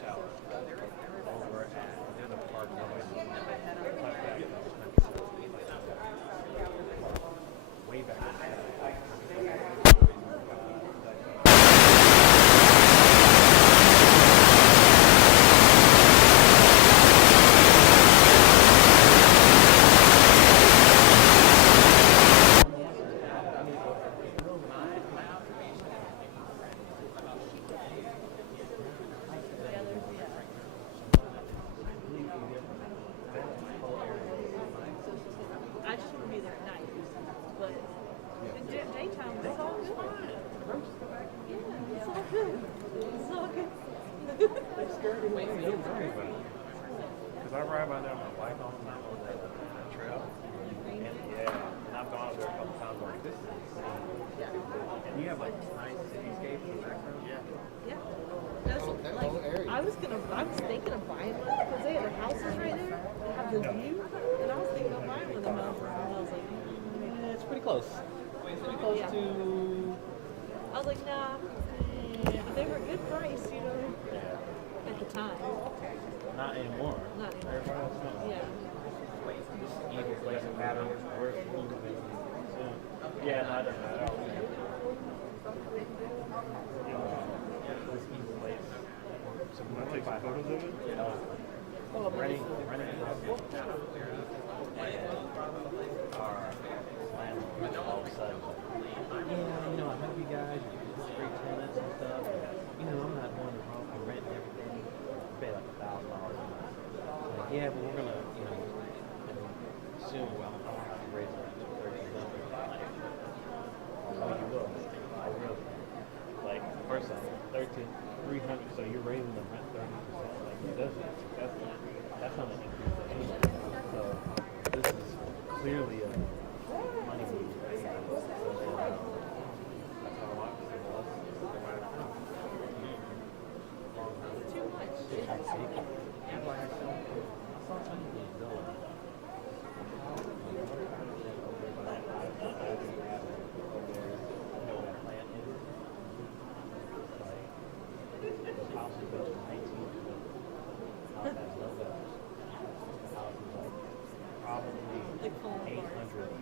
shower over at near the park. Way back. Because I ride by there on my bike on the trail. And I've gone over there a couple times like this. And you have like nice cityscape in the background. Yeah. That's like, I was thinking of buying one because they have the houses right there. They have the view, and I was thinking of buying one of them. And I was like, It's pretty close. It's pretty close to. I was like, nah. But they were a good price, you know, at the time. Not anymore. Not anymore. Everybody else knows. Yeah. This evil place in Adam. Yeah, no, it doesn't matter. This evil place. So when I take some photos of it? Renting all of a sudden. I love you guys. You're great tenants and stuff. I'm not one to rent and everything. Pay like $1,000 a month. Like, yeah, but we're gonna, soon I'll have to raise it to $1,300. Oh, you will? I will. Like, first off, $1,300. So you're raising the rent 30%. Like, that's not an increase in anything. So this is clearly a money move.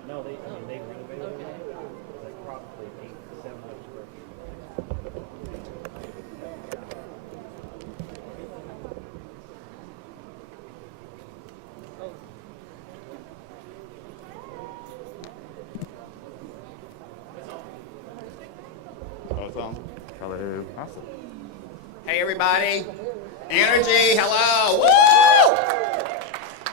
No, they renovated it. It's like probably 700 square feet. Hello. Awesome. Hey, everybody. Energy. Hello. Woo!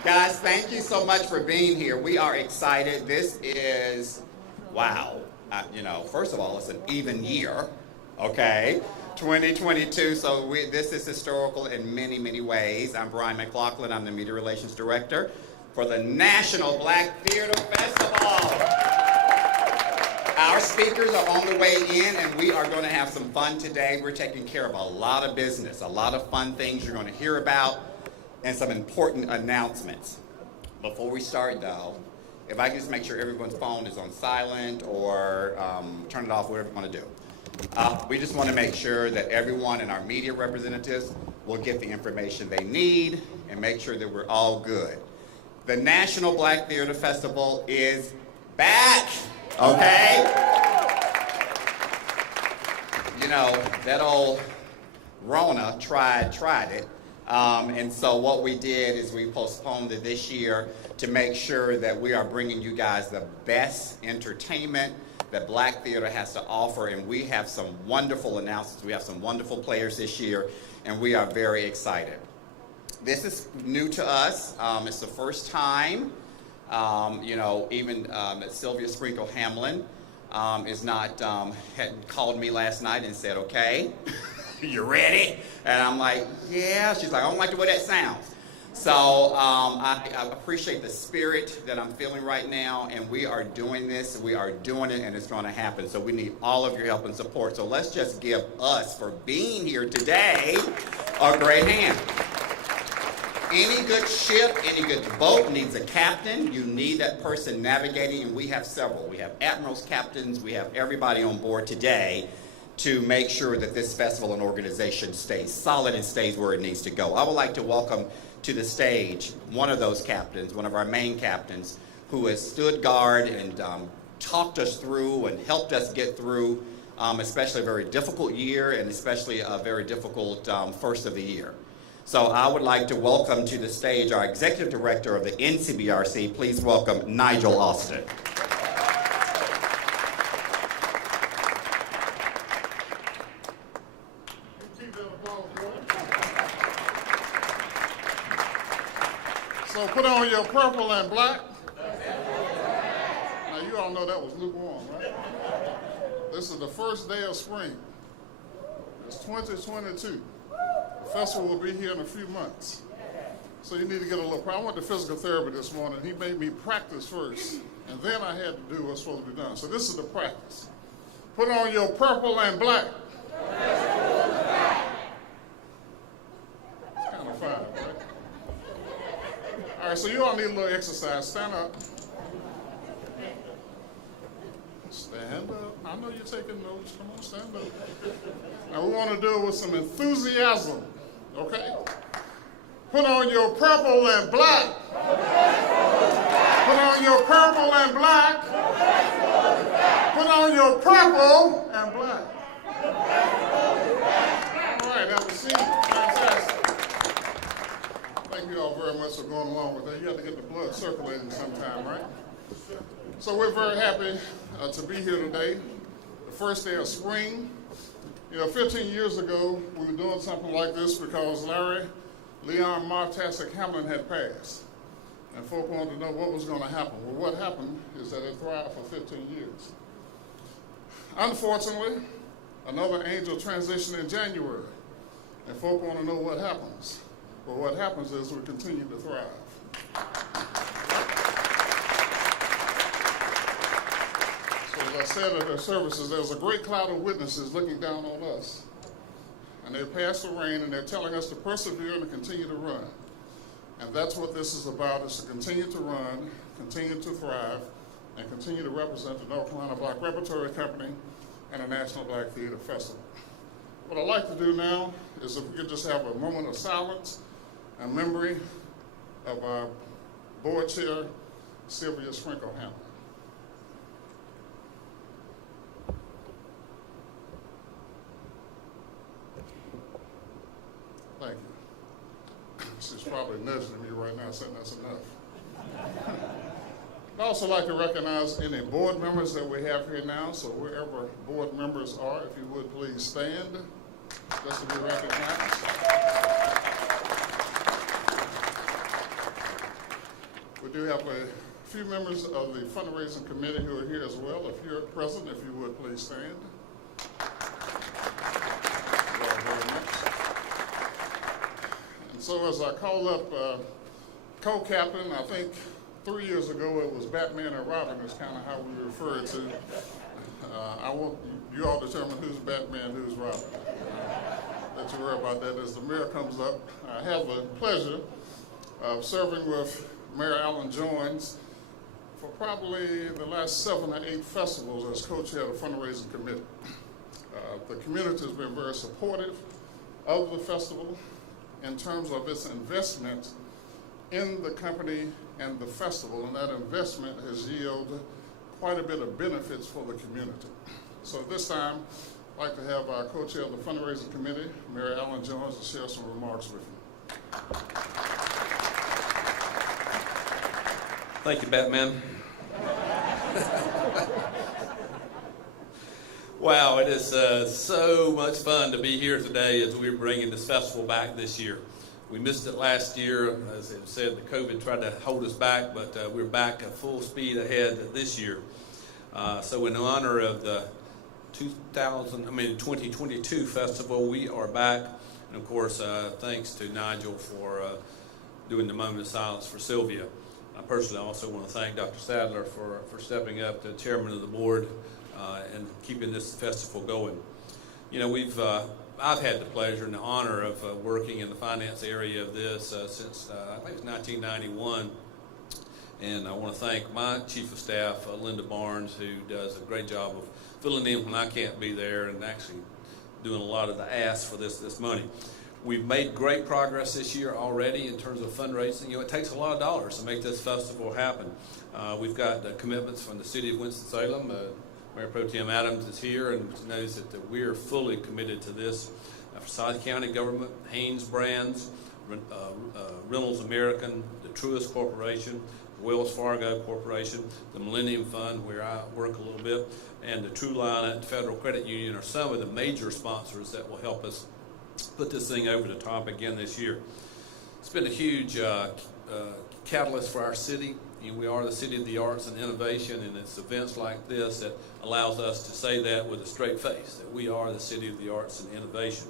Guys, thank you so much for being here. We are excited. This is, wow. First of all, it's an even year, okay? 2022, so this is historical in many, many ways. I'm Brian Mclaughlin. I'm the Media Relations Director for the National Black Theater Festival. Our speakers are on the way in, and we are going to have some fun today. We're taking care of a lot of business, a lot of fun things you're going to hear about, and some important announcements. Before we start, though, if I can just make sure everyone's phone is on silent or turn it off, whatever you want to do. We just want to make sure that everyone and our media representatives will get the information they need and make sure that we're all good. The National Black Theater Festival is back, okay? That old Rona tried it. And so what we did is we postponed it this year to make sure that we are bringing you guys the best entertainment that Black theater has to offer, and we have some wonderful announcements. We have some wonderful players this year, and we are very excited. This is new to us. It's the first time, even Sylvia Sprinkle Hamlin had called me last night and said, okay, you ready? And I'm like, yeah. She's like, I don't like the way that sounds. So I appreciate the spirit that I'm feeling right now, and we are doing this, we are doing it, and it's going to happen. So we need all of your help and support. So let's just give us, for being here today, a great hand. Any good ship, any good boat needs a captain. You need that person navigating, and we have several. We have admirals, captains, we have everybody on board today to make sure that this festival and organization stays solid and stays where it needs to go. I would like to welcome to the stage one of those captains, one of our main captains, who has stood guard and talked us through and helped us get through especially a very difficult year and especially a very difficult first of the year. So I would like to welcome to the stage our Executive Director of the NCBRC. Please welcome Nigel Austin. So put on your purple and black. Now you all know that was lukewarm, right? This is the first day of spring. It's 2022. The festival will be here in a few months. So you need to get a little, I went to physical therapy this morning. He made me practice first, and then I had to do what's supposed to be done. So this is the practice. Put on your purple and black. It's kind of fun, right? All right, so you all need a little exercise. Stand up. Stand up. I know you're taking notes. Come on, stand up. Now we want to do it with some enthusiasm, okay? Put on your purple and black. Put on your purple and black. Put on your purple and black. All right, have a seat. Fantastic. Thank you all very much for going along with that. You have to get the blood circulating sometime, right? So we're very happy to be here today. The first day of spring. You know, 15 years ago, we were doing something like this because Larry Leon Martasek Hamlin had passed. And folk wanted to know what was going to happen. Well, what happened is that it thrived for 15 years. Unfortunately, another angel transitioned in January. And folk want to know what happens. Well, what happens is we continue to thrive. So as I said at our services, there's a great cloud of witnesses looking down on us. And they've passed the rain, and they're telling us to persevere and to continue to run. And that's what this is about, is to continue to run, continue to thrive, and continue to represent the North Carolina Black Repertory Company and the National Black Theater Festival. What I'd like to do now is if we could just have a moment of silence and memory of our board chair, Sylvia Sprinkle Hamlin. Thank you. She's probably nudging me right now, saying that's enough. I'd also like to recognize any board members that we have here now, so wherever board members are, if you would please stand, just to be recognized. We do have a few members of the fundraising committee who are here as well. If you're present, if you would please stand. So as I call up co-captain, I think 3 years ago it was Batman and Robin is kind of how we refer to. I want you all to determine who's Batman, who's Robin. Don't you worry about that as the mayor comes up. I have the pleasure of serving with Mayor Alan Jones for probably the last 7 or 8 festivals as co-chair of the fundraising committee. The community has been very supportive of the festival in terms of its investment in the company and the festival, and that investment has yielded quite a bit of benefits for the community. So this time, I'd like to have our co-chair of the fundraising committee, Mayor Alan Jones, to share some remarks with you. Thank you, Batman. Wow, it is so much fun to be here today as we're bringing this festival back this year. We missed it last year. As it said, the COVID tried to hold us back, but we're back at full speed ahead this year. So in honor of the 2022 festival, we are back. And of course, thanks to Nigel for doing the moment of silence for Sylvia. I personally also want to thank Dr. Sadler for stepping up, the chairman of the board, and keeping this festival going. You know, I've had the pleasure and the honor of working in the finance area of this since I think it's 1991. And I want to thank my chief of staff, Linda Barnes, who does a great job of filling in when I can't be there and actually doing a lot of the ask for this money. We've made great progress this year already in terms of fundraising. You know, it takes a lot of dollars to make this festival happen. We've got commitments from the city of Winston-Salem. Mayor Pro Tem Adams is here and knows that we are fully committed to this. Forsyth County government, Haynes Brands, Reynolds American, the Truist Corporation, Wells Fargo Corporation, the Millennium Fund, where I work a little bit, and the True Line at the Federal Credit Union are some of the major sponsors that will help us put this thing over the top again this year. It's been a huge catalyst for our city. You know, we are the city of the arts and innovation, and it's events like this that allows us to say that with a straight face, that we are the city of the arts and innovation.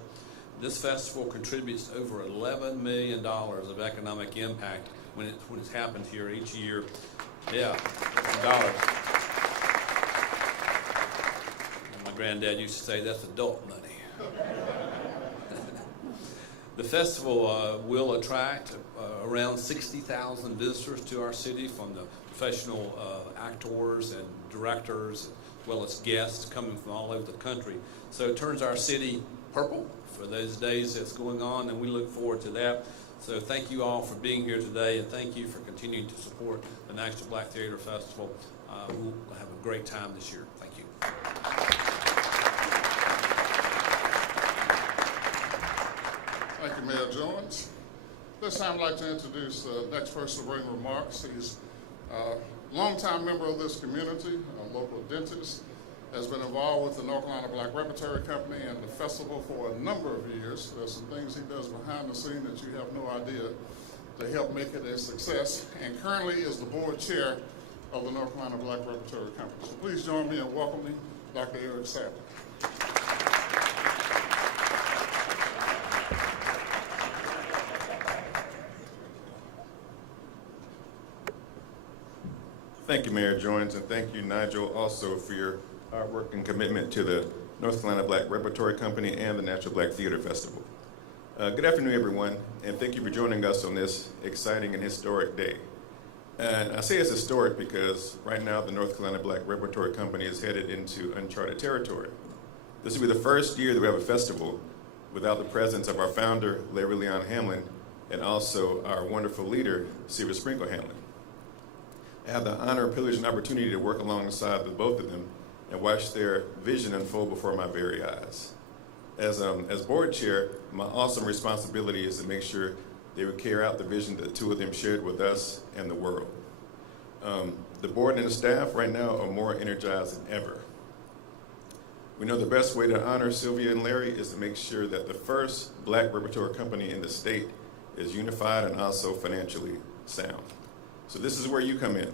This festival contributes over $11 million of economic impact when it's happened here each year. Yeah, that's dollars. And my granddad used to say that's adult money. The festival will attract around 60,000 visitors to our city from the professional actors and directors, as well as guests coming from all over the country. So it turns our city purple for those days that's going on, and we look forward to that. So thank you all for being here today, and thank you for continuing to support the National Black Theater Festival. We'll have a great time this year. Thank you. Thank you, Mayor Jones. This time I'd like to introduce the next person to bring remarks. He's a longtime member of this community, a local dentist, has been involved with the North Carolina Black Repertory Company and the festival for a number of years. There's some things he does behind the scene that you have no idea to help make it a success, and currently is the board chair of the North Carolina Black Repertory Company. So please join me in welcoming Dr. Eric Sadler. Thank you, Mayor Jones, and thank you, Nigel, also for your hard work and commitment to the North Carolina Black Repertory Company and the National Black Theater Festival. Good afternoon, everyone, and thank you for joining us on this exciting and historic day. And I say it's historic because right now the North Carolina Black Repertory Company is headed into uncharted territory. This will be the first year that we have a festival without the presence of our founder, Larry Leon Hamlin, and also our wonderful leader, Sylvia Sprinkle Hamlin. I have the honor, privilege, and opportunity to work alongside the both of them and watch their vision unfold before my very eyes. As board chair, my awesome responsibility is to make sure they would carry out the vision that the two of them shared with us and the world. The board and the staff right now are more energized than ever. We know the best way to honor Sylvia and Larry is to make sure that the first black repertory company in the state is unified and also financially sound. So this is where you come in.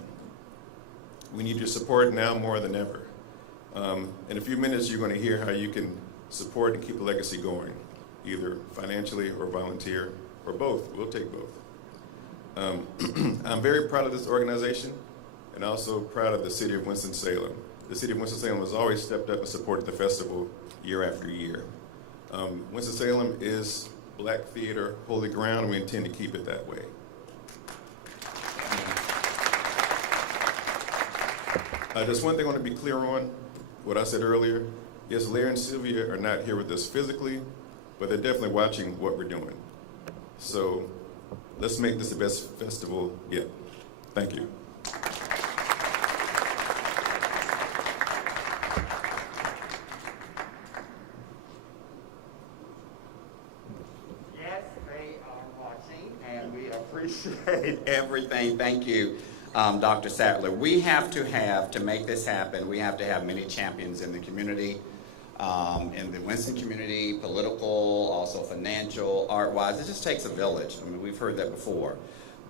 We need your support now more than ever. In a few minutes, you're going to hear how you can support and keep the legacy going, either financially or volunteer, or both. We'll take both. I'm very proud of this organization and also proud of the city of Winston-Salem. The city of Winston-Salem has always stepped up and supported the festival year after year. Winston-Salem is black theater holy ground, and we intend to keep it that way. Just one thing I want to be clear on, what I said earlier. Yes, Larry and Sylvia are not here with us physically, but they're definitely watching what we're doing. So let's make this the best festival yet. Thank you. Yes, they are watching, and we appreciate everything. Thank you. Dr. Sadler, we have to make this happen, we have to have many champions in the community, in the Winston community, political, also financial, art-wise. It just takes a village. I mean, we've heard that before.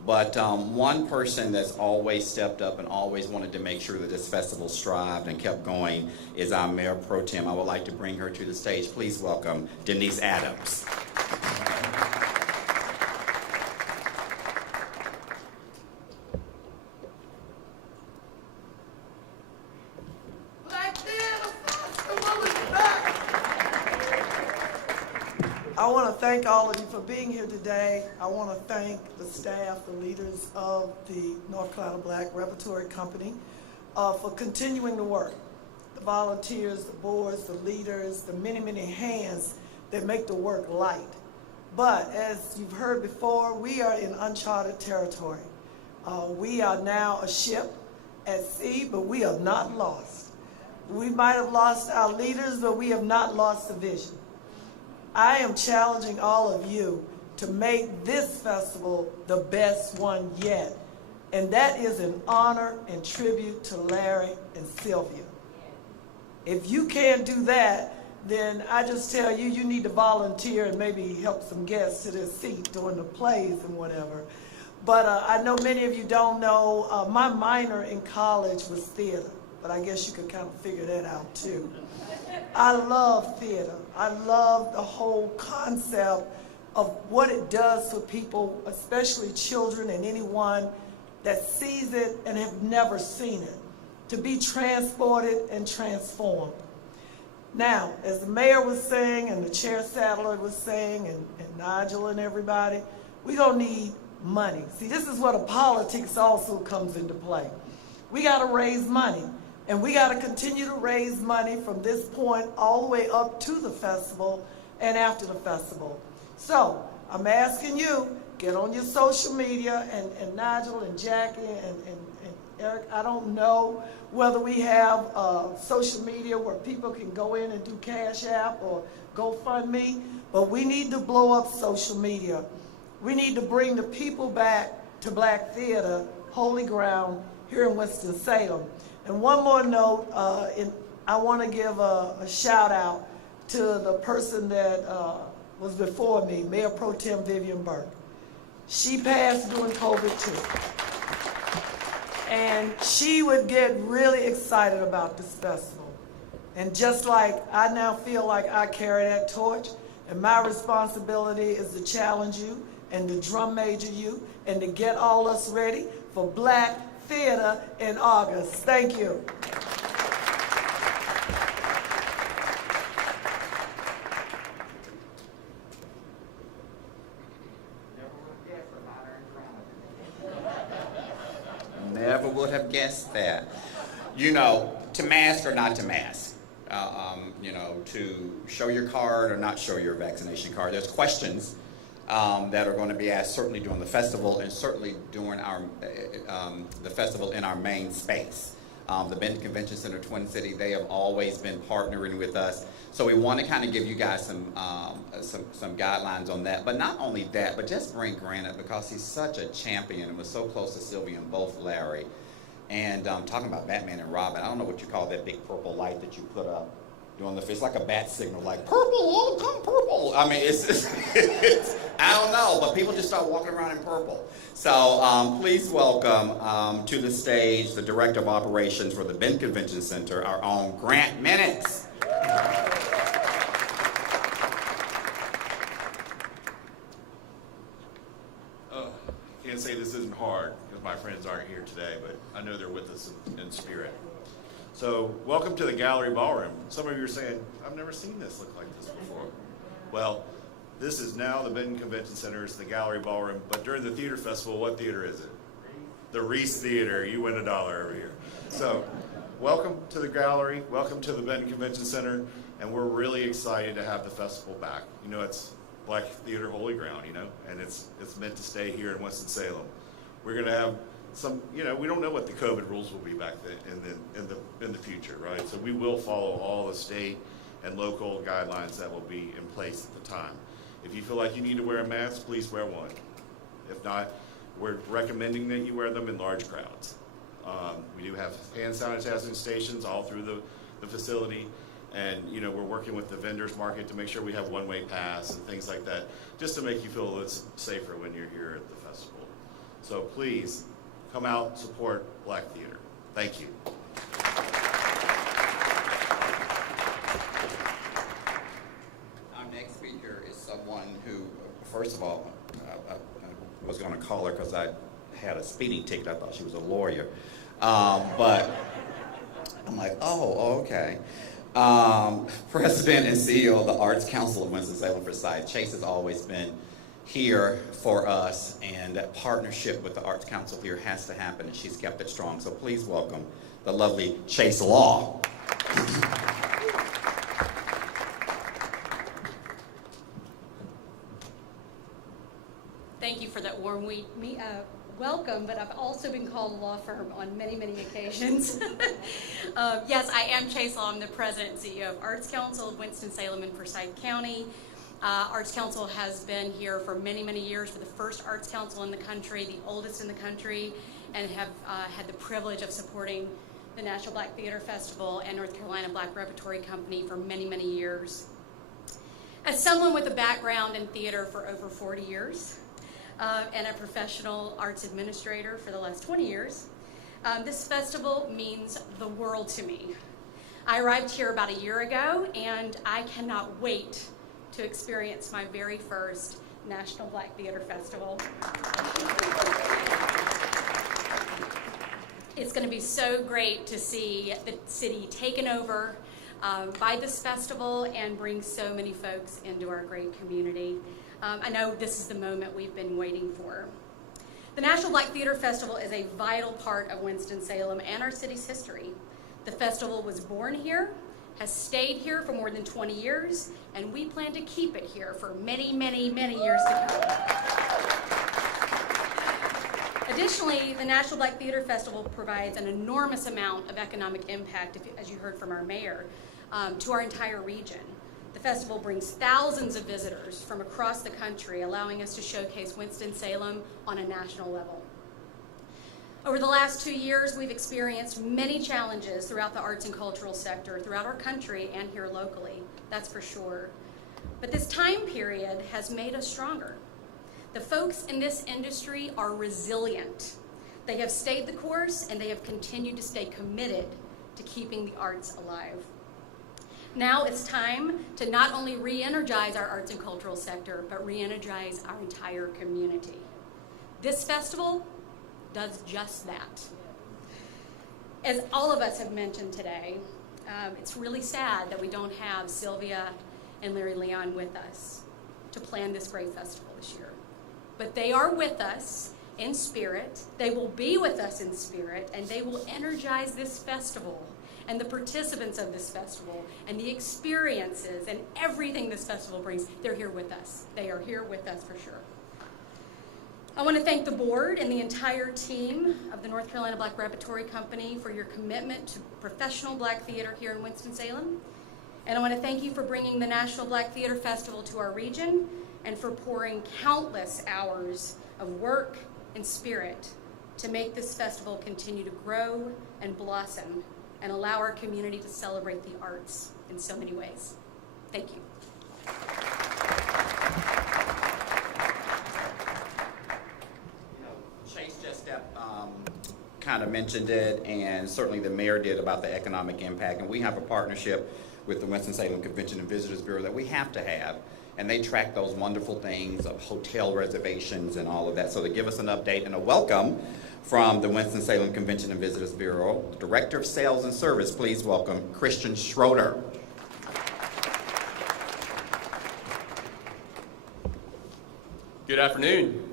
But one person that's always stepped up and always wanted to make sure that this festival strived and kept going is our Mayor Pro Tem. I would like to bring her to the stage. Please welcome Denise Adams. I want to thank all of you for being here today. I want to thank the staff, the leaders of the North Carolina Black Repertory Company for continuing the work. the volunteers, the boards, the leaders, the many, many hands that make the work light. But as you've heard before, we are in uncharted territory. We are now a ship at sea, but we are not lost. We might have lost our leaders, but we have not lost the vision. I am challenging all of you to make this festival the best one yet. And that is an honor and tribute to Larry and Sylvia. If you can't do that, then I just tell you, you need to volunteer and maybe help some guests to their seat during the plays and whatever. But I know many of you don't know, my minor in college was theater, but I guess you could kind of figure that out too. I love theater. I love the whole concept of what it does for people, especially children and anyone that sees it and have never seen it, to be transported and transformed. Now, as the mayor was saying and the chair Sadler was saying and Nigel and everybody, we're going to need money. See, this is where the politics also comes into play. We got to raise money, and we got to continue to raise money from this point all the way up to the festival and after the festival. So I'm asking you, get on your social media, and Nigel and Jackie and Eric, I don't know whether we have social media where people can go in and do Cash App or GoFundMe, but we need to blow up social media. We need to bring the people back to Black theater, holy ground, here in Winston-Salem. And one more note, I want to give a shout out to the person that was before me, Mayor Pro Tem Vivian Burke. She passed during COVID too. And she would get really excited about this festival. And just like I now feel like I carry that torch, and my responsibility is to challenge you and to drum major you and to get all us ready for Black theater in August. Thank you. Never would have guessed that. You know, to mask or not to mask. You know, to show your card or not show your vaccination card. There's questions that are going to be asked certainly during the festival and certainly during our the festival in our main space. The Benton Convention Center, Twin City, they have always been partnering with us. So we want to kind of give you guys some guidelines on that. But not only that, but just bring Grant up because he's such a champion and was so close to Sylvia and both Larry. And talking about Batman and Robin, I don't know what you call that big purple light that you put up doing the, it's like a bat signal, like purple, oh, come purple. I mean, it's I don't know, but people just start walking around in purple. So please welcome to the stage the Director of Operations for the Benton Convention Center, our own Grant Minutes. Can't say this isn't hard because my friends aren't here today, but I know they're with us in spirit. So welcome to the Galley Ballroom. Some of you are saying, I've never seen this look like this before. Well, this is now the Benton Convention Center. It's the Galley Ballroom. But during the theater festival, what theater is it? The Reese Theater. You win $1 over here. So welcome to the gallery. Welcome to the Benton Convention Center. And we're really excited to have the festival back. You know, it's Black theater holy ground, you know, and it's meant to stay here in Winston-Salem. We're going to have some, you know, we don't know what the COVID rules will be back then in the future, right? So we will follow all the state and local guidelines that will be in place at the time. If you feel like you need to wear a mask, please wear one. If not, we're recommending that you wear them in large crowds. We do have hand sanitizing stations all through the facility. And, you know, we're working with the vendors market to make sure we have one-way pass and things like that, just to make you feel a little safer when you're here at the festival. So please, come out, support Black theater. Thank you. Our next speaker is someone who, first of all, I was going to call her because I had a speeding ticket. I thought she was a lawyer. But I'm like, oh, okay. President and CEO of the Arts Council of Winston-Salem Forsyth. Chase has always been here for us, and that partnership with the Arts Council here has to happen, and she's kept it strong. So please welcome the lovely Chase Law. Thank you for that warm welcome, but I've also been called a law firm on many, many occasions. Yes, I am Chase Law. I'm the president and CEO of Arts Council of Winston-Salem and Forsyth County. Arts Council has been here for many, many years. We're the first arts council in the country, the oldest in the country, and have had the privilege of supporting the National Black Theater Festival and North Carolina Black Repertory Company for many, many years. As someone with a background in theater for over 40 years, and a professional arts administrator for the last 20 years, this festival means the world to me. I arrived here about a year ago, and I cannot wait to experience my very first National Black Theater Festival. It's going to be so great to see the city taken over by this festival and bring so many folks into our great community. I know this is the moment we've been waiting for. The National Black Theater Festival is a vital part of Winston-Salem and our city's history. The festival was born here, has stayed here for more than 20 years, and we plan to keep it here for many, many, many years to come. Additionally, the National Black Theater Festival provides an enormous amount of economic impact, as you heard from our mayor, to our entire region. The festival brings thousands of visitors from across the country, allowing us to showcase Winston-Salem on a national level. Over the last 2 years, we've experienced many challenges throughout the arts and cultural sector, throughout our country and here locally, that's for sure. But this time period has made us stronger. The folks in this industry are resilient. They have stayed the course, and they have continued to stay committed to keeping the arts alive. Now it's time to not only re-energize our arts and cultural sector, but re-energize our entire community. This festival does just that. As all of us have mentioned today, it's really sad that we don't have Sylvia and Larry Leon with us to plan this great festival this year. But they are with us in spirit, they will be with us in spirit, and they will energize this festival and the participants of this festival and the experiences and everything this festival brings. They're here with us. They are here with us for sure. I want to thank the board and the entire team of the North Carolina Black Repertory Company for your commitment to professional black theater here in Winston-Salem. And I want to thank you for bringing the National Black Theater Festival to our region and for pouring countless hours of work and spirit to make this festival continue to grow and blossom and allow our community to celebrate the arts in so many ways. Thank you. Chase just kind of mentioned it, and certainly the mayor did, about the economic impact. And we have a partnership with the Winston-Salem Convention and Visitors Bureau that we have to have. And they track those wonderful things of hotel reservations and all of that. So to give us an update and a welcome from the Winston-Salem Convention and Visitors Bureau, Director of Sales and Service, please welcome Christian Schroede. Good afternoon.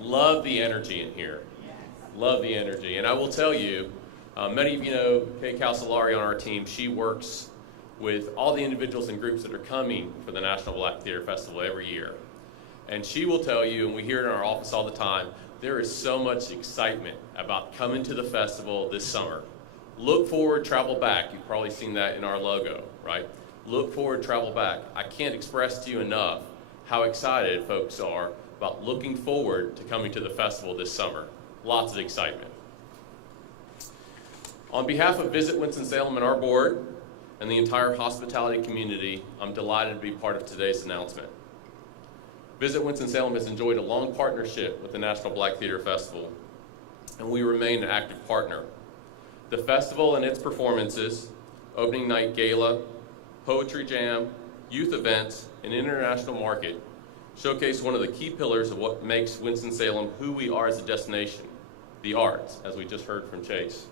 Love the energy in here. Love the energy. And I will tell you, many of you know Kay Calcelari on our team. She works with all the individuals and groups that are coming for the National Black Theater Festival every year. And she will tell you, and we hear it in our office all the time, there is so much excitement about coming to the festival this summer. Look forward, travel back. You've probably seen that in our logo, right? Look forward, travel back. I can't express to you enough how excited folks are about looking forward to coming to the festival this summer. Lots of excitement. On behalf of Visit Winston-Salem and our board, and the entire hospitality community, I'm delighted to be part of today's announcement. Visit Winston-Salem has enjoyed a long partnership with the National Black Theater Festival, and we remain an active partner. The festival and its performances, opening night gala, poetry jam, youth events, and international market showcase one of the key pillars of what makes Winston-Salem who we are as a destination, the arts, as we just heard from Chase.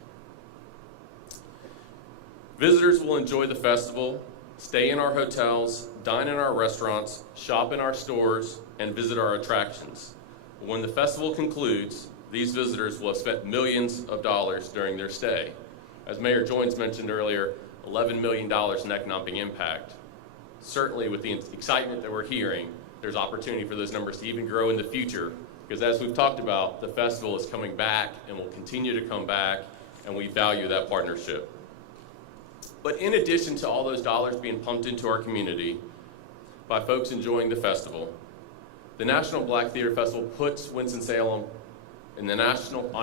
Visitors will enjoy the festival, stay in our hotels, dine in our restaurants, shop in our stores, and visit our attractions. When the festival concludes, these visitors will have spent millions of dollars during their stay, as Mayor Joines mentioned earlier, $11 million in economic impact. Certainly with the excitement that we're hearing, there's opportunity for those numbers to even grow in the future, because as we've talked about, the festival is coming back and will continue to come back, and we value that partnership. But in addition to all those dollars being pumped into our community by folks enjoying the festival, the National Black Theater Festival puts Winston-Salem on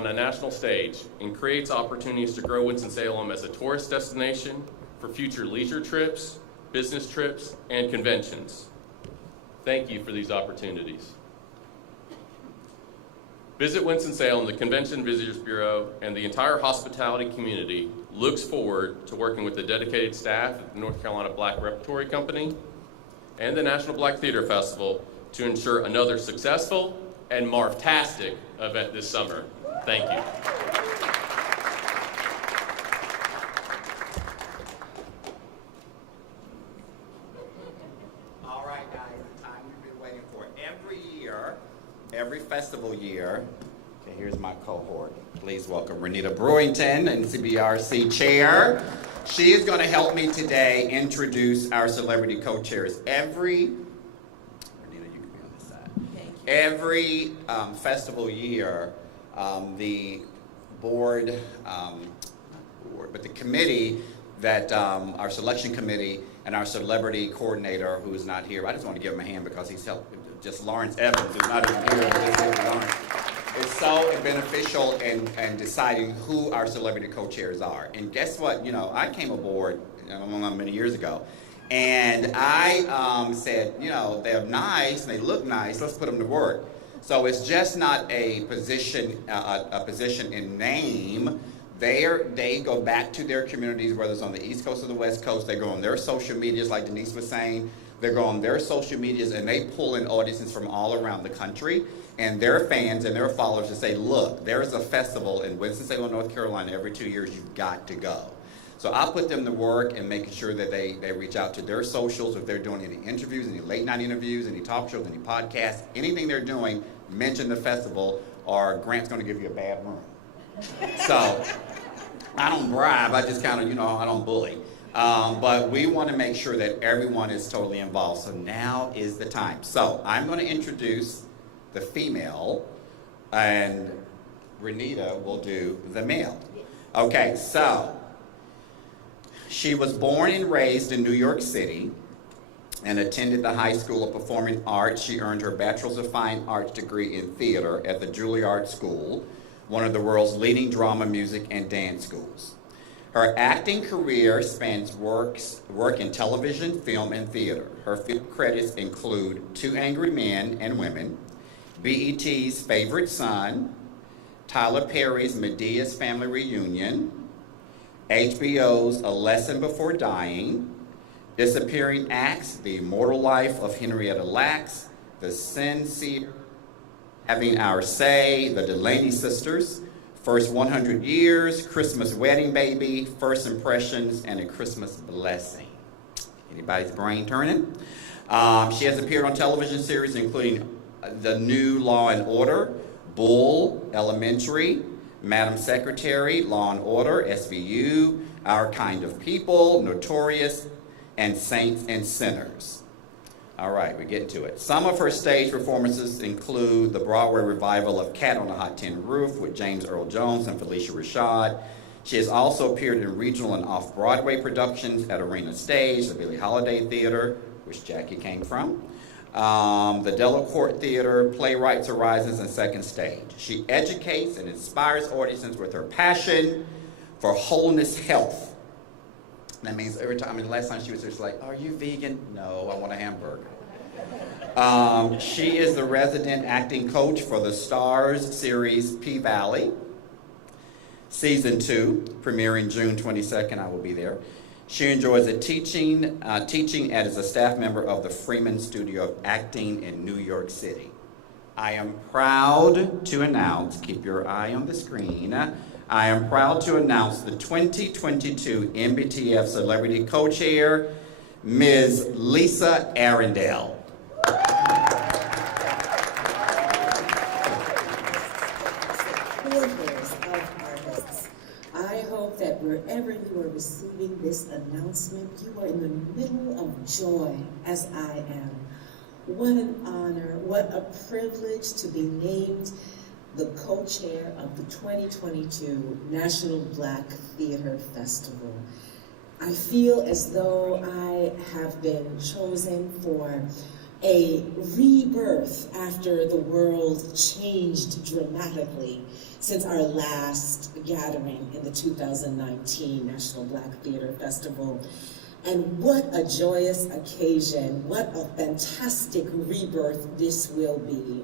a national stage and creates opportunities to grow Winston-Salem as a tourist destination for future leisure trips, business trips, and conventions. Thank you for these opportunities. Visit Winston-Salem, the Convention Visitors Bureau, and the entire hospitality community looks forward to working with the dedicated staff at the North Carolina Black Repertory Company and the National Black Theater Festival to ensure another successful and marv-tastic event this summer. Thank you. All right, guys, the time we've been waiting for. Every festival year, okay, here's my cohort. Please welcome Renita Brewington, NCBRC Chair. She is going to help me today introduce our celebrity co-chairs. Renita, you can be on this side. Thank you. Every festival year, the board, but the committee that our selection committee and our celebrity coordinator, who is not here, I just want to give him a hand because he's helped. Just Lawrence Evans, who's not even here. It's so beneficial in deciding who our celebrity co-chairs are. And guess what? You know, I came aboard many years ago, and I said, you know, they're nice and they look nice. Let's put them to work. So it's just not a position in name. They go back to their communities, whether it's on the East Coast or the West Coast. They go on their social medias, like Denise was saying. They go on their social medias and they pull in audiences from all around the country and their fans and their followers to say, look, there is a festival in Winston-Salem, North Carolina every 2 years. You've got to go. So I put them to work and making sure that they reach out to their socials. If they're doing any interviews, any late night interviews, any talk shows, any podcasts, anything they're doing, mention the festival or Grant's going to give you a bad room. So I don't bribe. I just kind of, I don't bully. But we want to make sure that everyone is totally involved. So now is the time. So I'm going to introduce the female, and Renita will do the male. Okay, so she was born and raised in New York City and attended the High School of Performing Arts. She earned her Bachelor's of Fine Arts degree in theater at the Juilliard School, one of the world's leading drama, music, and dance schools. Her acting career spans work in television, film, and theater. Her film credits include Two Angry Men and Women, BET's Favorite Son, Tyler Perry's Medea's Family Reunion, HBO's A Lesson Before Dying, Disappearing Acts, The Immortal Life of Henrietta Lacks, The Sincere, Having Our Say, The Delaney Sisters, First 100 Years, Christmas Wedding Baby, First Impressions, and A Christmas Blessing. Anybody's brain turning? She has appeared on television series including The New Law and Order, Bull, Elementary, Madam Secretary, Law and Order, SVU, Our Kind of People, Notorious, and Saints and Sinners. All right, we're getting to it. Some of her stage performances include the Broadway revival of Cat on a Hot Tin Roof with James Earl Jones and Felicia Rashad. She has also appeared in regional and off-Broadway productions at Arena Stage, the Billie Holiday Theater, which Jackie came from, the Delacorte Theater, Playwrights Horizons, and Second Stage. She educates and inspires audiences with her passion for wholeness health. That means every time, the last time she was here, she's like, are you vegan? No, I want a hamburger. She is the resident acting coach for the Starz series P-Valley. Season 2, premiering June 22nd, I will be there. She enjoys teaching as a staff member of the Freeman Studio of Acting in New York City. I am proud to announce, keep your eye on the screen, I am proud to announce the 2022 MBTF Celebrity Co-Chair, Ms. Lisa Arundel. Creators of artists, I hope that wherever this announcement. You are in the middle of joy, as I am. What an honor, what a privilege to be named the co-chair of the 2022 National Black Theater Festival. I feel as though I have been chosen for a rebirth after the world changed dramatically since our last gathering in the 2019 National Black Theater Festival. And what a joyous occasion, what a fantastic rebirth this will be.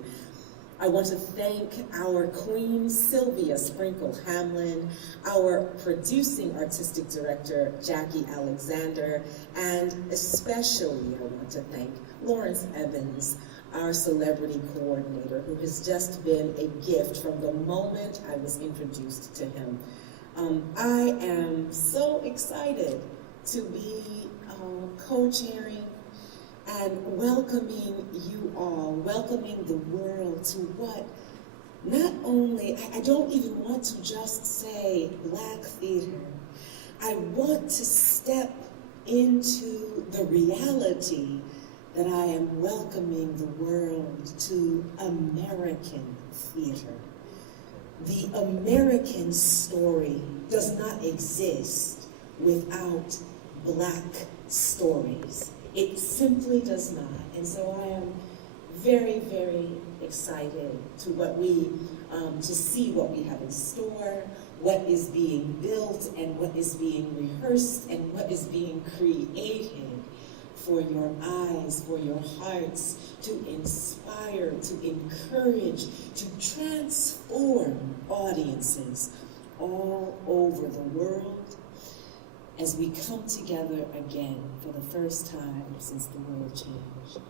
I want to thank our queen, Sylvia Sprinkle Hamlin, our producing artistic director, Jackie Alexander, and especially I want to thank Lawrence Evans, our celebrity coordinator, who has just been a gift from the moment I was introduced to him. I am so excited to be co-chairing and welcoming you all, welcoming the world to what not only, I don't even want to just say Black theater. I want to step into the reality that I am welcoming the world to American theater. The American story does not exist without Black stories. It simply does not. And so I am very, very excited to see what we have in store, what is being built and what is being rehearsed and what is being created for your eyes, for your hearts, to inspire, to encourage, to transform audiences all over the world as we come together again for the first time since the world changed.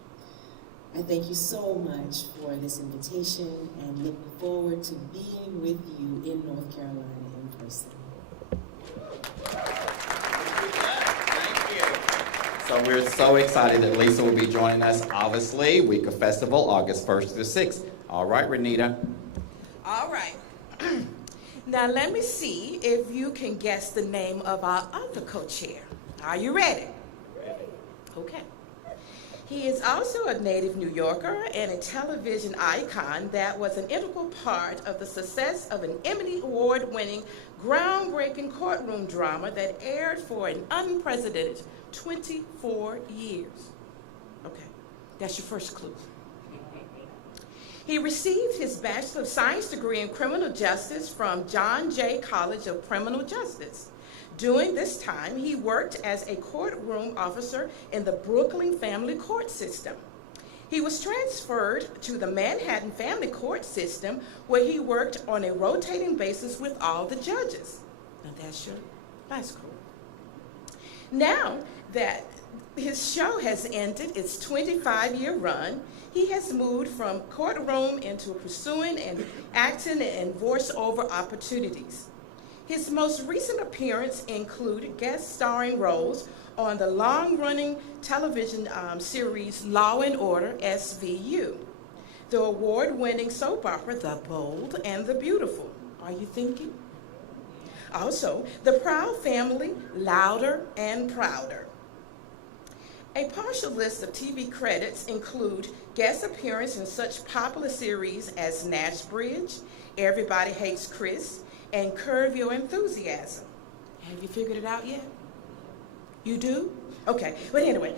I thank you so much for this invitation and look forward to being with you in North Carolina in person. Thank you. So we're so excited that Lisa will be joining us, obviously, week of festival, August 1st to the 6th. All right, Renita. All right. Now let me see if you can guess the name of our other co-chair. Are you ready? Ready. Okay. He is also a native New Yorker and a television icon that was an integral part of the success of an Emmy Award-winning, groundbreaking courtroom drama that aired for an unprecedented 24 years. Okay, that's your first clue. He received his Bachelor of Science degree in Criminal Justice from John Jay College of Criminal Justice. During this time, he worked as a courtroom officer in the Brooklyn Family Court System. He was transferred to the Manhattan Family Court System, where he worked on a rotating basis with all the judges. Now that's cool. Now that his show has ended its 25-year run, he has moved from courtroom into pursuing and acting and voiceover opportunities. His most recent appearance include guest starring roles on the long-running television series Law and Order SVU, the award-winning soap opera The Bold and the Beautiful. Are you thinking? Also, The Proud Family, Louder and Prouder. A partial list of TV credits include guest appearance in such popular series as Nash Bridge, Everybody Hates Chris, and Curb Your Enthusiasm. Have you figured it out yet? You do? Okay, but anyway,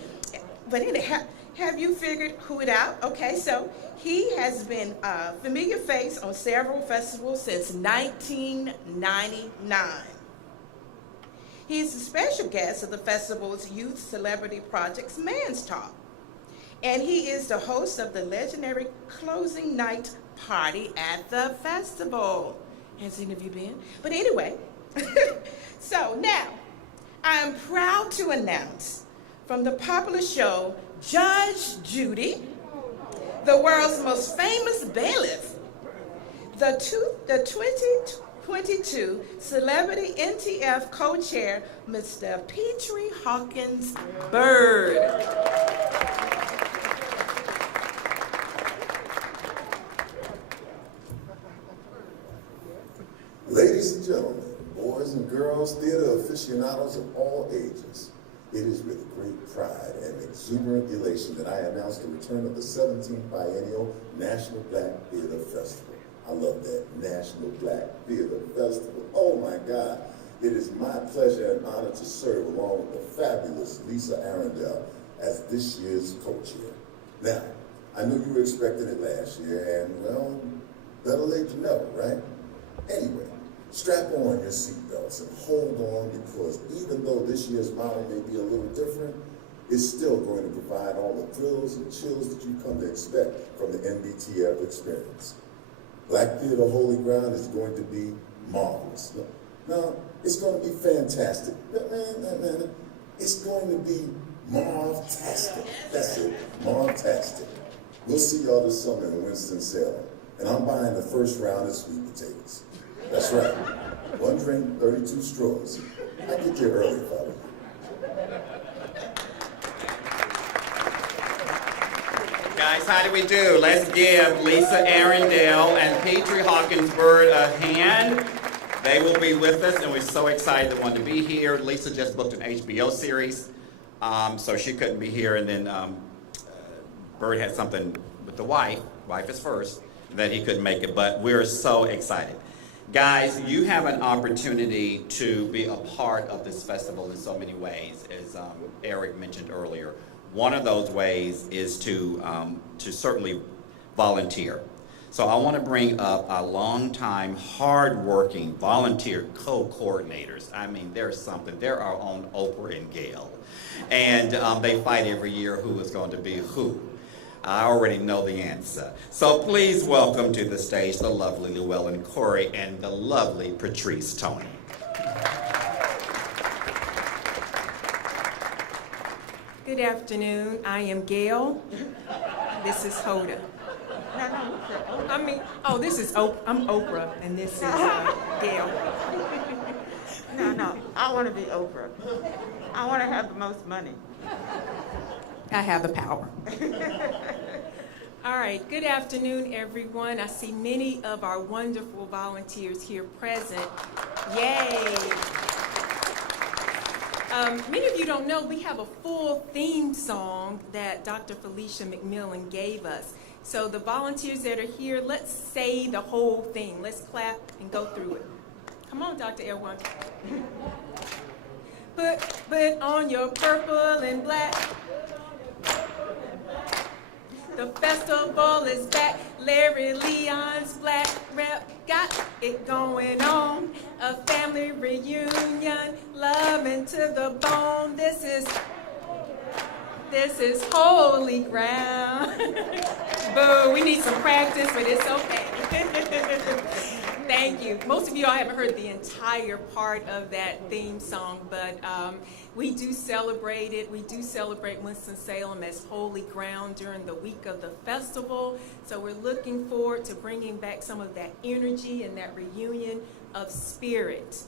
have you figured who it out? Okay, so he has been a familiar face on several festivals since 1999. He is a special guest of the festival's youth celebrity projects, Man's Talk. And he is the host of the legendary closing night party at the festival. Has any of you been? But anyway, so now, I am proud to announce from the popular show, Judge Judy, the world's most famous bailiff, the 2022 Celebrity NTF co-chair, Mr. Petrie Hawkins Bird. Ladies and gentlemen, boys boys and girls, theater aficionados of all ages, it is with great pride and exuberant elation that I announce the return of the 17th Biennial National Black Theater Festival. I love that, National Black Theater Festival. Oh my God. It is my pleasure and honor to serve along with the fabulous Lisa Arundel as this year's co-chair. Now, I knew you were expecting it last year, and well, better late than never, right? Anyway, strap on your seatbelts and hold on, because even though this year's model may be a little different, it's still going to provide all the thrills and chills that you come to expect from the NBTF experience. Black Theater Holy Ground is going to be marvelous. No, it's going to be fantastic. It's going to be Marv-tastic. That's it, Marv-tastic. We'll see y'all this summer in Winston-Salem. And I'm buying the first round of sweet potatoes. That's right. 1 drink, 32 straws. I get there early, Father. Guys, how do we do? Let's give Lisa Arundel and Petrie Hawkinsburg a hand. They will be with us, and we're so excited they want to be here. Lisa just booked an HBO series, so she couldn't be here, and then Bird had something with the wife is first, that he couldn't make it, but we're so excited. Guys, you have an opportunity to be a part of this festival in so many ways, as Eric mentioned earlier. One of those ways is to certainly volunteer. So I want to bring up our longtime, hard-working volunteer co-coordinators. I mean, there's something. They're our own Oprah and Gail. And they fight every year who is going to be who. I already know the answer. So please welcome to the stage the lovely Llewellyn Corey and the lovely Patrice Tony. Good afternoon. I am Gail. This is Hoda. This is I'm Oprah, and this is Gail. No, I want to be Oprah. I want to have the most money. I have the power. All right, good afternoon, everyone. I see many of our wonderful volunteers here present. Yay! Many of you don't know, we have a full theme song that Dr. Felicia McMillan gave us. So the volunteers that are here, let's say the whole thing. Let's clap and go through it. Come on, Dr. Elwan. Put on your purple and black. The festival is back. Larry Leon's black rep got it going on. A family reunion, loving to the bone. This is holy ground. Boo, we need some practice, but it's okay. Thank you. Most of you all haven't heard the entire part of that theme song, but we do celebrate it. We do celebrate Winston-Salem as holy ground during the week of the festival. So we're looking forward to bringing back some of that energy and that reunion of spirit.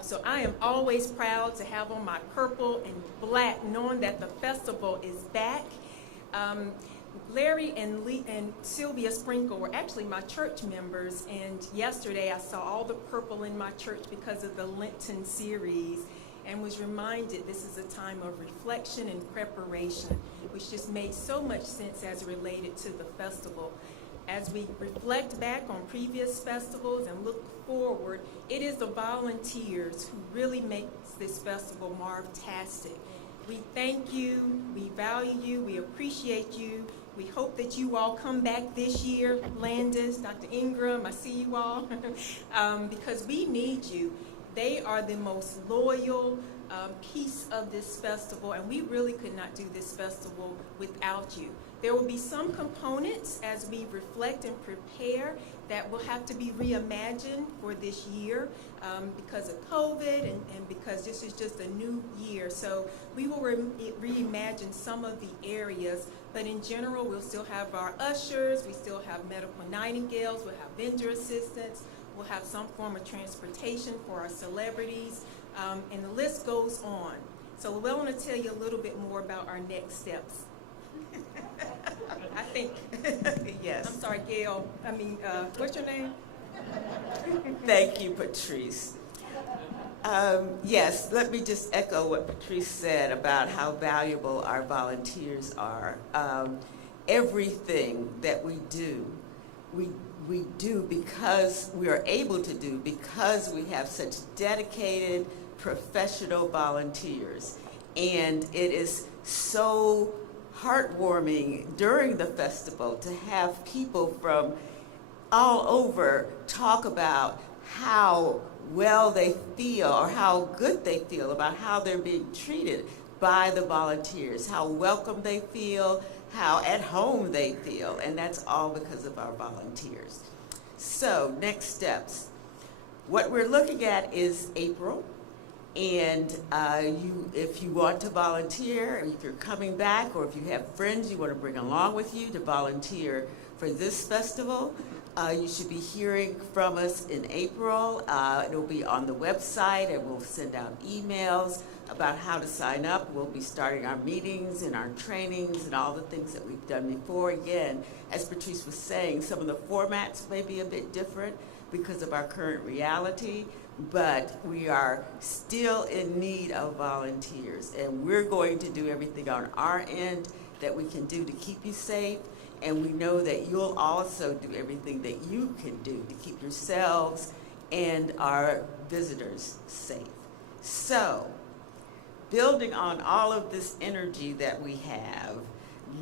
So I am always proud to have on my purple and black, knowing that the festival is back. Larry and Sylvia Sprinkle were actually my church members, and yesterday I saw all the purple in my church because of the Lenten series, and was reminded this is a time of reflection and preparation, which just made so much sense as related to the festival. As we reflect back on previous festivals and look forward, it is the volunteers who really makes this festival Marv-tastic. We thank you, we value you, we appreciate you. We hope that you all come back this year. Landis, Dr. Ingram, I see you all, because we need you. They are the most loyal piece of this festival, and we really could not do this festival without you. There will be some components as we reflect and prepare that will have to be reimagined for this year because of COVID and because this is just a new year. So we will reimagine some of the areas, but in general, we'll still have our ushers, we still have medical nightingales, we'll have vendor assistants, we'll have some form of transportation for our celebrities, and the list goes on. So Llewellyn will tell you a little bit more about our next steps. I think, Yes. I'm sorry, Gail, what's your name? Thank you, Patrice. Yes, let me just echo what Patrice said about how valuable our volunteers are. Everything that we do because we are able to do because we have such dedicated professional volunteers. And it is so heartwarming during the festival to have people from all over talk about how well they feel or how good they feel about how they're being treated by the volunteers, how welcome they feel, how at home they feel, and that's all because of our volunteers. So, next steps. What we're looking at is April, and if you want to volunteer, if you're coming back, or if you have friends you want to bring along with you to volunteer for this festival, you should be hearing from us in April. It'll be on the website, and we'll send out emails about how to sign up. We'll be starting our meetings and our trainings and all the things that we've done before. Again, as Patrice was saying, some of the formats may be a bit different because of our current reality, but we are still in need of volunteers, and we're going to do everything on our end that we can do to keep you safe. And we know that you'll also do everything that you can do to keep yourselves and our visitors safe. So, building on all of this energy that we have,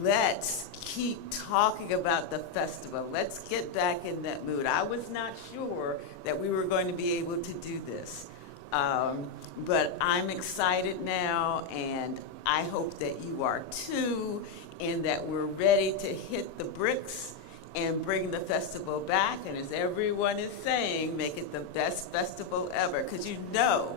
let's keep talking about the festival. Let's get back in that mood. I was not sure that we were going to be able to do this, but I'm excited now, and I hope that you are too, and that we're ready to hit the bricks and bring the festival back, and as everyone is saying, make it the best festival ever, because you know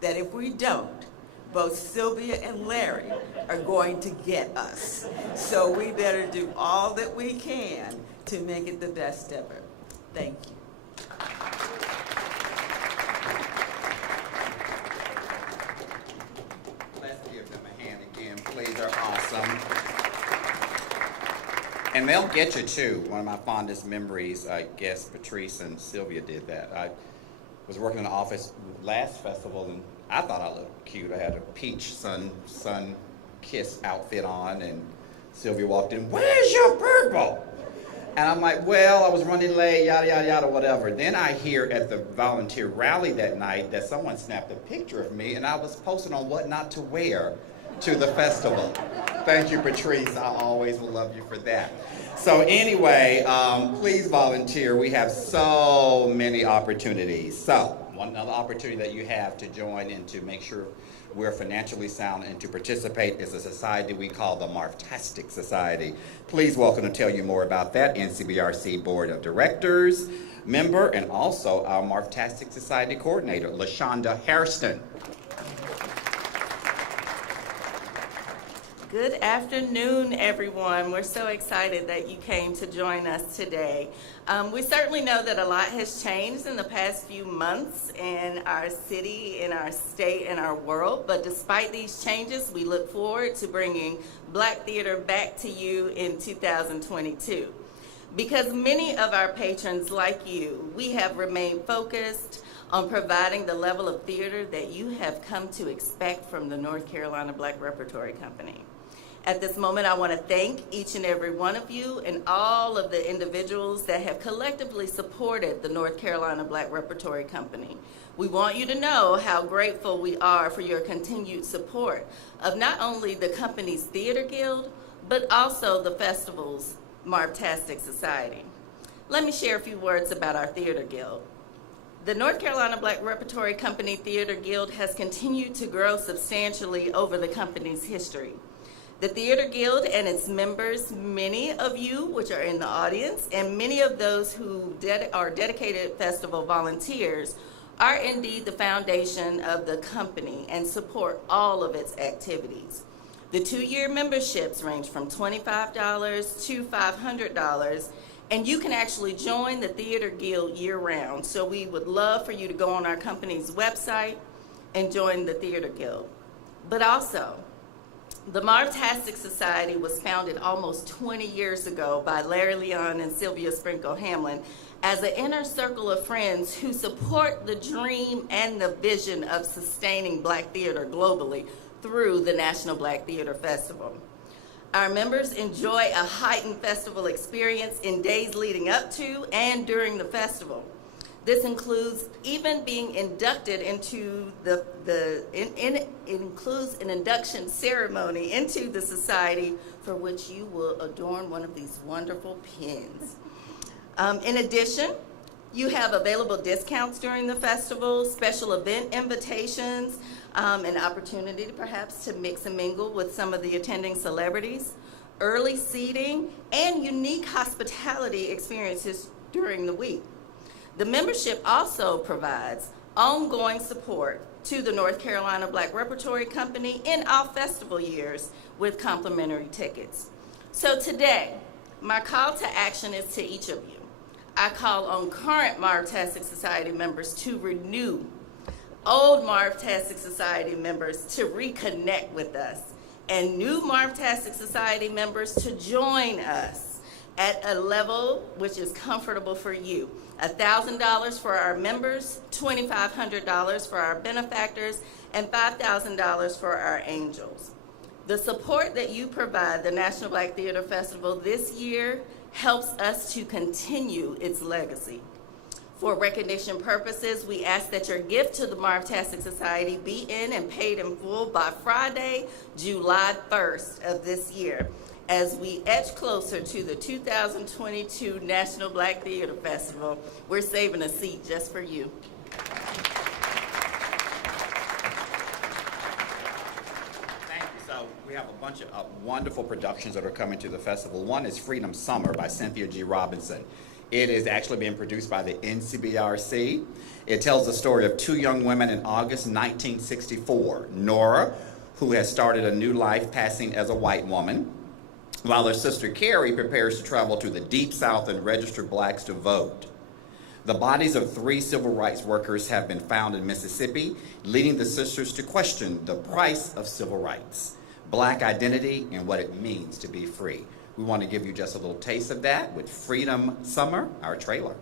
that if we don't, both Sylvia and Larry are going to get us. So we better do all that we can to make it the best ever. Thank you. Let's give them a hand again, please. They're awesome. And they'll get you too. One of my fondest memories, I guess Patrice and Sylvia did that. I was working in the office last festival, and I thought I looked cute. I had a peach sun kiss outfit on, and Sylvia walked in, "Where's your purple?" And I'm like, well, I was running late, yada, yada, yada, whatever. Then I hear at the volunteer rally that night that someone snapped a picture of me, and I was posting on what not to wear to the festival. Thank you, Patrice. I always will love you for that. So anyway, please volunteer. We have so many opportunities. So one another opportunity that you have to join and to make sure we're financially sound and to participate is a society we call the Marftastic Society. Please welcome to tell you more about that NCBRC Board of Directors member and also our Marftastic Society coordinator, LaShonda Hairston. Good afternoon, everyone. We're so excited that you came to join us today. We certainly know that a lot has changed in the past few months in our city, in our state, in our world, but despite these changes, we look forward to bringing Black theater back to you in 2022. Because many of our patrons, like you, we have remained focused on providing the level of theater that you have come to expect from the North Carolina Black Repertory Company. At this moment, I want to thank each and every one of you and all of the individuals that have collectively supported the North Carolina Black Repertory Company. We want you to know how grateful we are for your continued support of not only the company's Theater Guild, but also the festival's Marftastic Society. Let me share a few words about our Theater Guild. The North Carolina Black Repertory Company Theater Guild has continued to grow substantially over the company's history. The Theater Guild and its members, many of you which are in the audience, and many of those who are dedicated festival volunteers, are indeed the foundation of the company and support all of its activities. The 2-year memberships range from $25 to $500, and you can actually join the Theater Guild year-round. So we would love for you to go on our company's website and join the Theater Guild. But also, The Marvtastic Society was founded almost 20 years ago by Larry Leon and Sylvia Sprinkle Hamlin as an inner circle of friends who support the dream and the vision of sustaining Black theater globally through the National Black Theater Festival. Our members enjoy a heightened festival experience in days leading up to and during the festival. This includes even being inducted into includes an induction ceremony into the society, for which you will adorn one of these wonderful pins. In addition, you have available discounts during the festival, special event invitations, an opportunity to perhaps to mix and mingle with some of the attending celebrities, early seating, and unique hospitality experiences during the week. The membership also provides ongoing support to the North Carolina Black Repertory Company in all festival years with complimentary tickets. So today, my call to action is to each of you. I call on current Marvtastic Society members to renew, old Marvtastic Society members to reconnect with us, and new Marvtastic Society members to join us at a level which is comfortable for you. $1,000 for our members, $2,500 for our benefactors, and $5,000 for our angels. The support that you provide the National Black Theater Festival this year helps us to continue its legacy. For recognition purposes, we ask that your gift to the Marvtastic Society be in and paid in full by Friday, July 1st of this year, as we edge closer to the 2022 National Black Theater Festival. We're saving a seat just for you. Thank you. So we have a bunch of wonderful productions that are coming to the festival. One is Freedom Summer by Cynthia G. Robinson. It is actually being produced by the NCBRC. It tells the story of two young women in August 1964. Nora, who has started a new life passing as a white woman, while her sister Carrie prepares to travel to the Deep South and register blacks to vote. The bodies of 3 civil rights workers have been found in Mississippi, leading the sisters to question the price of civil rights, black identity, and what it means to be free. We want to give you just a little taste of that with Freedom Summer, our trailer.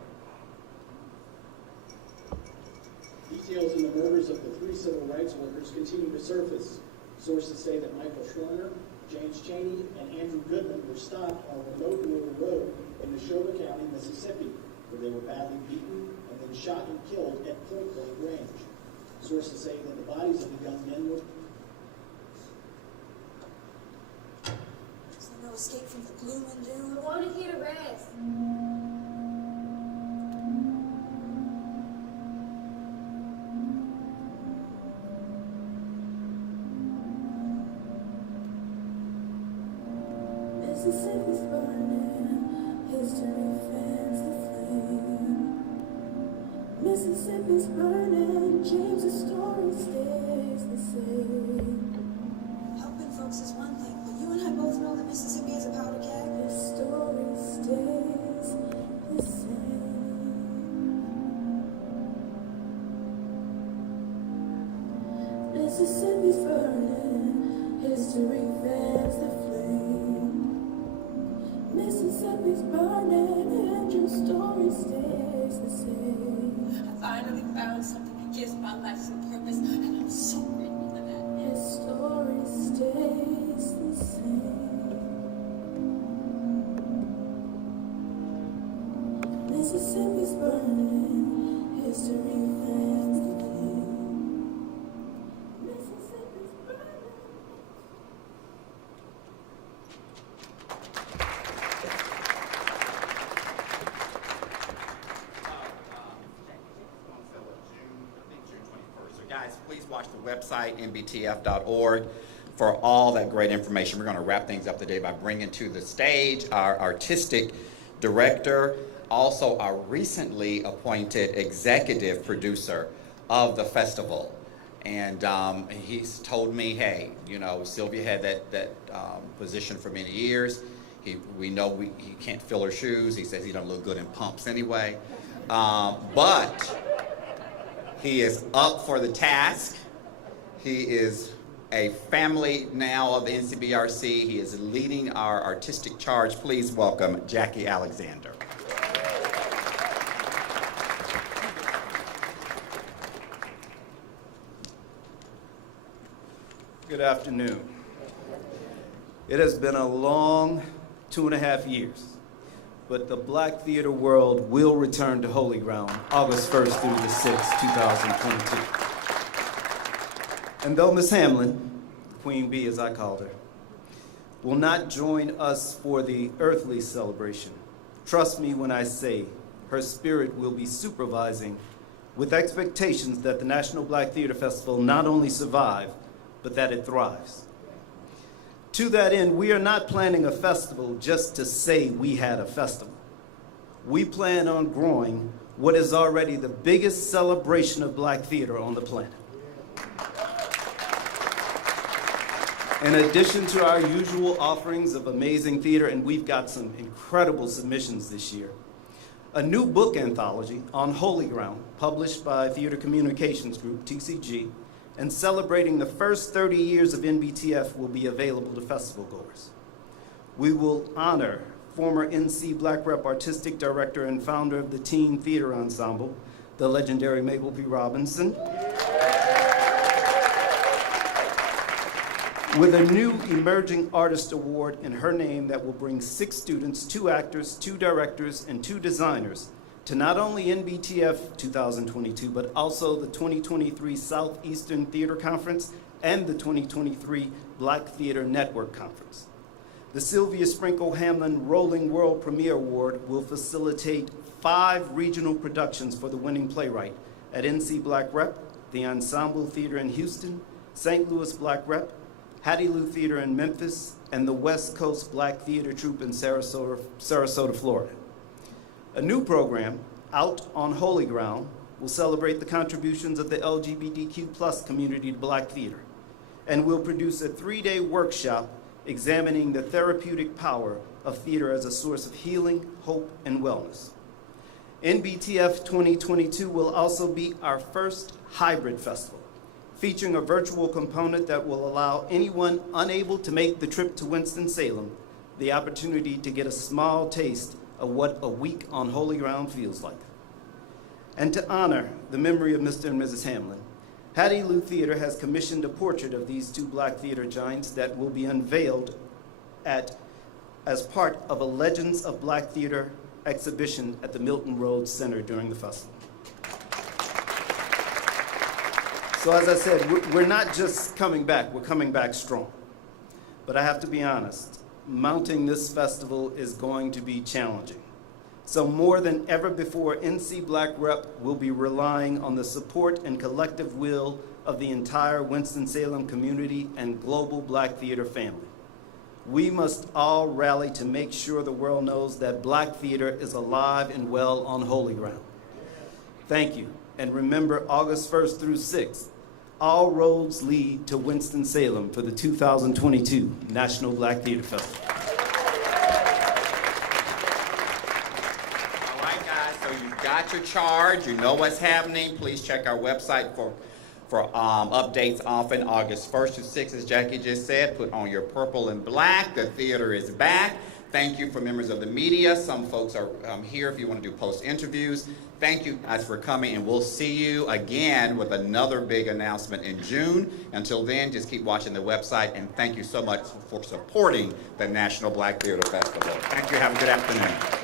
Details in the murders of the 3 civil rights workers continue to surface. Sources say that Michael Schroede, James Chaney, and Andrew Goodman were stopped on a remote rural road in Neshoba County, Mississippi, where they were badly beaten and then shot and killed at point-blank range. Sources say that the bodies of the young men were... Is there no escape from the gloom and doom? I wanted here to rest. Mississippi's burning, history fans the flame. Mississippi's burning, James's story stays the same. Helping folks is one thing, but you and I both know that Mississippi is a powder keg. His story stays the same. Mississippi's burning, history fans the flame. Mississippi's burning, Andrew's story stays the same. I finally found something that gives my life some purpose, and I'm so grateful for that. His story stays the same. Mississippi's burning, history fans the flame. Mississippi's burning. So guys, please watch the website, nbtf.org, for all that great information. We're going to wrap things up today by bringing to the stage our artistic director, also our recently appointed executive producer of the festival. And he's told me, hey, you know, Sylvia had that position for many years. We know he can't fill her shoes. He says he don't look good in pumps anyway. But he is up for the task. He is a family now of the NCBRC. He is leading our artistic charge. Please welcome Jackie Alexander. Good afternoon. It has been a long 2.5 years, but the Black theater world will return to Holy Ground August 1st through the 6th, 2022. And though Miss Hamlin, Queen Bee as I called her, will not join us for the earthly celebration, trust me when I say her spirit will be supervising with expectations that the National Black Theater Festival not only survive, but that it thrives. To that end, we are not planning a festival just to say we had a festival. We plan on growing what is already the biggest celebration of Black theater on the planet. In addition to our usual offerings of amazing theater, and we've got some incredible submissions this year, a new book anthology on Holy Ground, published by Theater Communications Group, TCG, and celebrating the first 30 years of NBTF will be available to festival goers. We will honor former NC Black Rep Artistic Director and founder of the Teen Theater Ensemble, the legendary Mabel P. Robinson, with a new Emerging Artist Award in her name that will bring 6 students, 2 actors, 2 directors, and 2 designers to not only NBTF 2022, but also the 2023 Southeastern Theater Conference and the 2023 Black Theater Network Conference. The Sylvia Sprinkle Hamlin Rolling World Premiere Award will facilitate 5 regional productions for the winning playwright at NC Black Rep, the Ensemble Theater in Houston, St. Louis Black Rep, Hattie Lou Theater in Memphis, and the West Coast Black Theater Troupe in Sarasota, Florida. A new program, Out on Holy Ground, will celebrate the contributions of the LGBTQ+ community to Black theater, and will produce a 3-day workshop examining the therapeutic power of theater as a source of healing, hope, and wellness. NBTF 2022 will also be our first hybrid festival, featuring a virtual component that will allow anyone unable to make the trip to Winston-Salem the opportunity to get a small taste of what a week on Holy Ground feels like. And to honor the memory of Mr. and Mrs. Hamlin, Hattie Lou Theater has commissioned a portrait of these 2 Black theater giants that will be unveiled as part of a Legends of Black Theater exhibition at the Milton Rhodes Center during the festival. So as I said, we're not just coming back, we're coming back strong. But I have to be honest, mounting this festival is going to be challenging. So more than ever before, NC Black Rep will be relying on the support and collective will of the entire Winston-Salem community and global Black theater family. We must all rally to make sure the world knows that Black theater is alive and well on Holy Ground. Thank you. And remember, August 1st through 6th, all roads lead to Winston-Salem for the 2022 National Black Theater Festival. All right, guys, so you've got your charge. You know what's happening. Please check our website for updates often. August 1st to 6th, as Jackie just said. Put on your purple and black. The theater is back. Thank you for members of the media. Some folks are here if you want to do post interviews. Thank you guys for coming, and we'll see you again with another big announcement in June. Until then, just keep watching the website, and thank you so much for supporting the National Black Theater Festival. Thank you. Have a good afternoon.